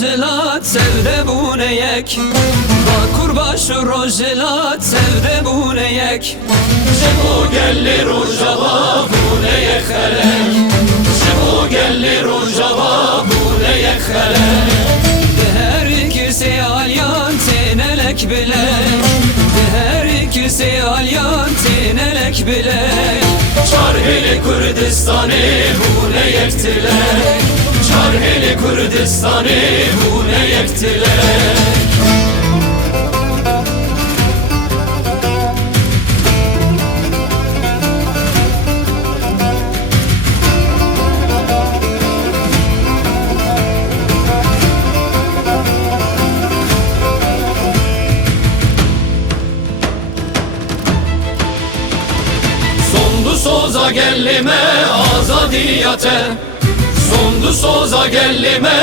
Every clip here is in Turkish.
روزلات sevde bune yek Bakur başı rozelat sevde bune yek Jebo gelli rojava bune yek helek Jebo gelli rojava bune yek helek Her ikisi alyan tenelek bilek Her ikisi alyan tenelek bilek Çarheli Kürdistan'ı bune yektilek Çarheli Kürdistan'ı bune yektilek Sondu soza gellime azadiyate Sondu soza gellime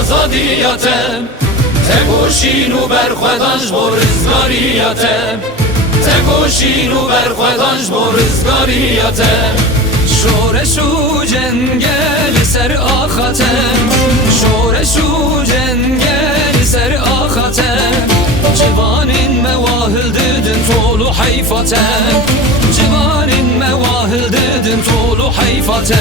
azadiyate Tekoşinu berxwedanj bo rizgariyate Tekoşinu berxwedanj bo rizgariyate Şoreşu cengel ser axate Şoreşu cengel ser axate Civanin mevahil didin tolu hayfate Civanin mevahil didin tolu hayfate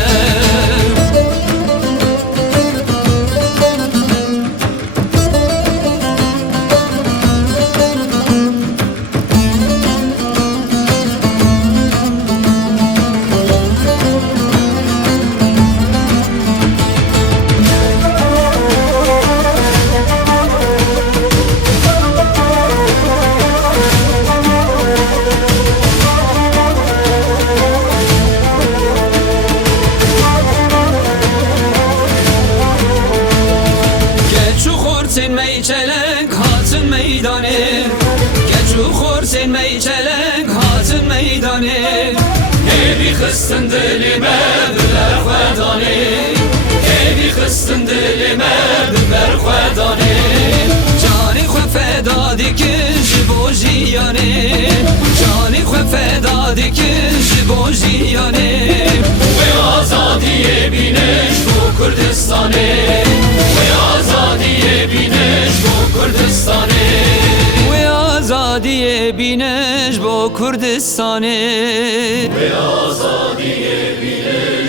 Sen meyçelek hatın meydanı Geçu khor sen meyçelek hatın meydanı Evi kıstın dilime biber khwedanı Evi kıstın dilime biber khwedanı Cani khwe feda dikin jibo jiyanı Cani khwe feda dikin jibo jiyanı Ve azadiye bineş bu Kürdistan'ı Ve azadiye bineş bu Kürdistan'ı Ve azadiye bineş bu Kürdistan'ı Ve azadiye bineş